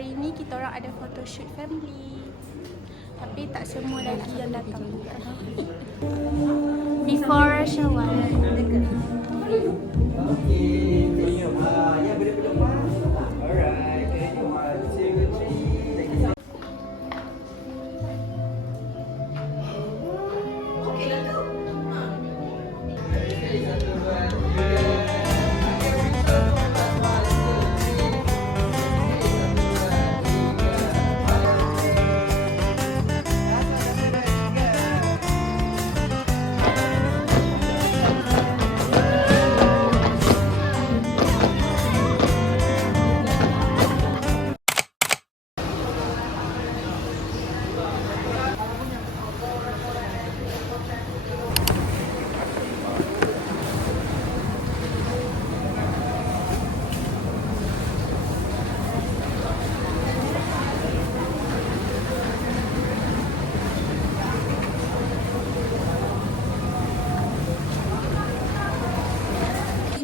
hari ni kita orang ada photoshoot family. Tapi tak semua lagi yang datang. Before Syawal.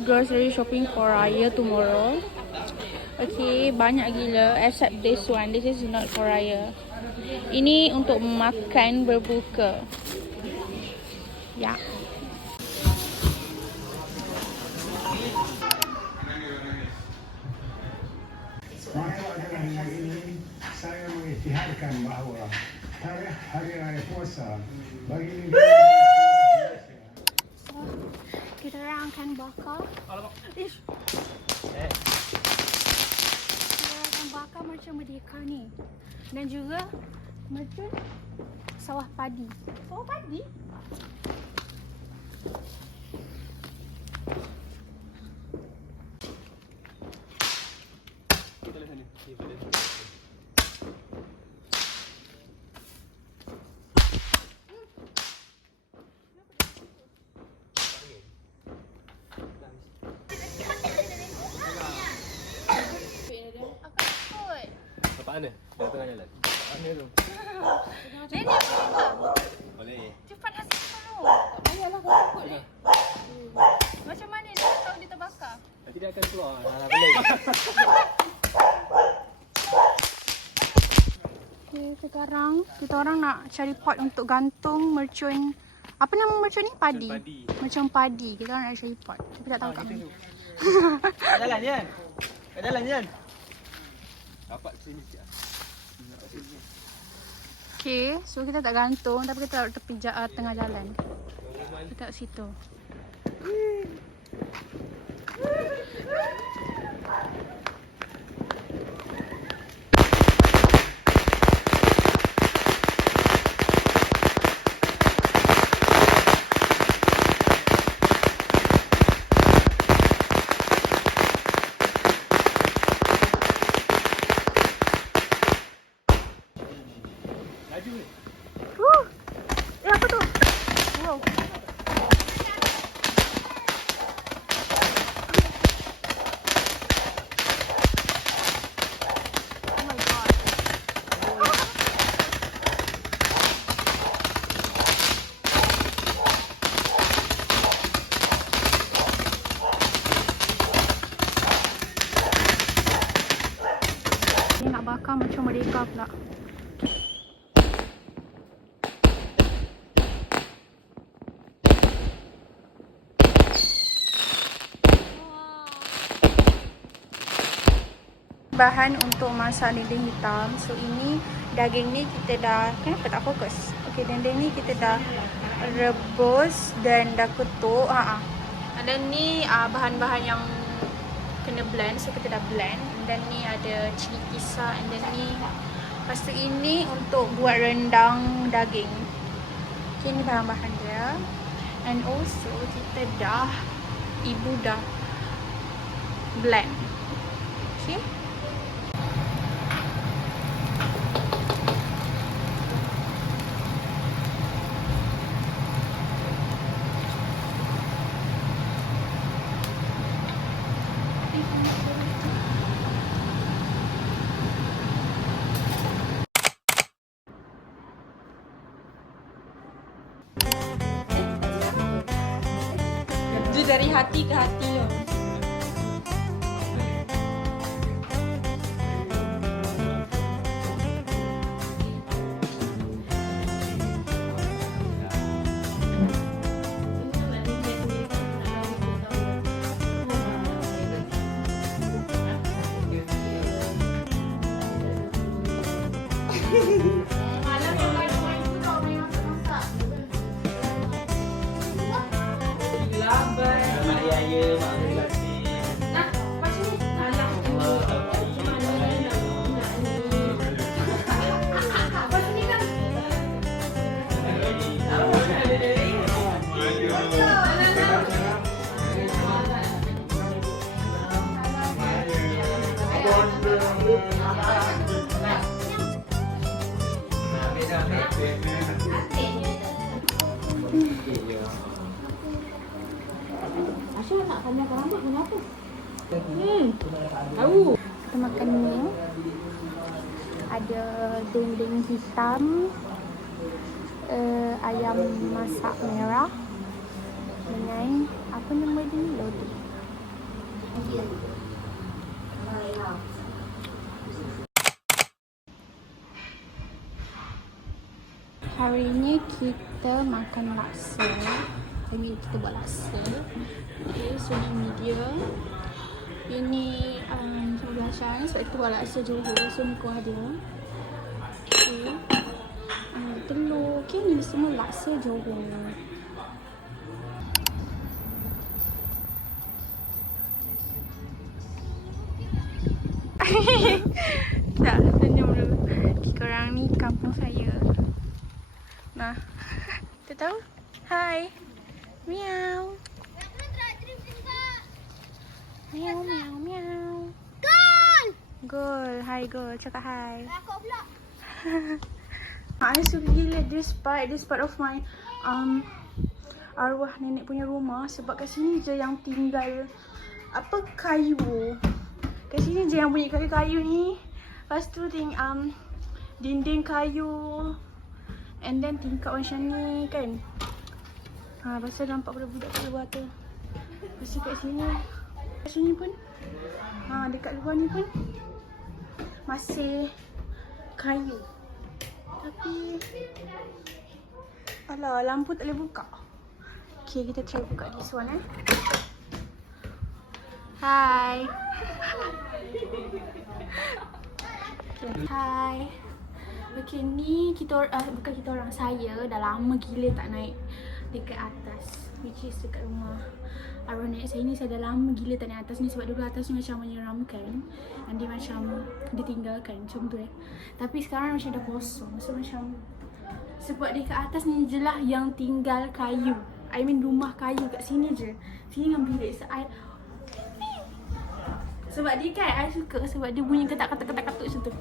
Grocery shopping for Raya tomorrow. Okay, banyak gila except this one. This is not for Raya. Ini untuk makan berbuka. Ya. Pada hari ini saya mengisytiharkan bahawa tarikh Hari Raya Puasa bagi negara Kita orang akan bakar. Kita akan bakar macam merdeka ni. Dan juga macam sawah padi. Sawah padi? Mana? Dah tengah jalan. Mana tu? Nenek boleh tak? Boleh. Cepat hasil dulu. Tak payahlah kau takut ni. Macam mana dia tahu dia terbakar? Nanti dia akan keluar. Dah boleh. Okay, sekarang kita orang nak cari pot untuk gantung mercun. Apa nama mercun ni? Padi. Macam padi. Kita orang nak cari pot. Tapi tak tahu kat mana. Jalan je kan? Jalan je kan? Dapat sini sikit. Okay, so kita tak gantung tapi kita taruh tepi tengah jalan. Kita kat situ. Apa tu? Wow. Oh my god. Dia nak bakar macam merdeka pula. Bahan untuk masak dendeng hitam. So ini daging ni kita dah, kenapa tak fokus? Okey, dendeng ni kita dah rebus dan dah ketuk. Dan ni bahan-bahan yang kena blend. So kita dah blend. Dan ni ada cili kisar. And then ni, lepas tu ini untuk buat rendang daging. Okay, ni bahan-bahan dia. And also kita dah, ibu dah blend. Okay. Dari hati ke hati Malam yang baik itu dah orang yang masak. Lambat. Mak Yaya, Mak Abdul. Nah, macam ni. Alah. Apa ni kan? Asal nak panjangkan rambut guna apa? Tahu. Kita makan ni. Ada dendeng hitam, ayam masak merah dengan apa nama dia ni? Lodeh. Hari ni kita makan laksa. Hari ni kita buat laksa. Okay, so ni dia. Ini belacan sebab kita buat laksa Johor. So ni kuah dia. Okay. Telur. Okay, ni semua laksa Johor. Tak, senyum dulu. Korang ni kampung saya. Nah, kita tahu? Hai. Meow. Meow, meow, meow. Gol! Gol. Hai, Gol. Cakap hai. Aku pula. I suka gila this part of my arwah nenek punya rumah sebab kat sini je yang tinggal apa kayu. Kat sini je yang punya kayu-kayu ni. Lepas tu dinding kayu. And then tingkap macam ni kan. Pasal nampak budak-budak kat luar tu. Pasal kat sini pun dekat luar ni pun masih kayu. Tapi alah, lampu tak boleh buka. Okay, kita try buka this one Hai. Okay. Hai. Okay, ni bukan kita orang, saya dah lama gila tak naik dekat atas, which is dekat rumah arwah nenek saya ni. Saya dah lama gila tak naik atas ni sebab dulu atas ni macam menyeramkan dan dia macam ditinggalkan macam tu Tapi sekarang macam dah kosong. So macam sebab dekat atas ni je lah yang tinggal kayu. I mean rumah kayu kat sini je. Sini dengan bilik. Sebab dia kan I suka sebab dia bunyi ketak-ketak macam tu.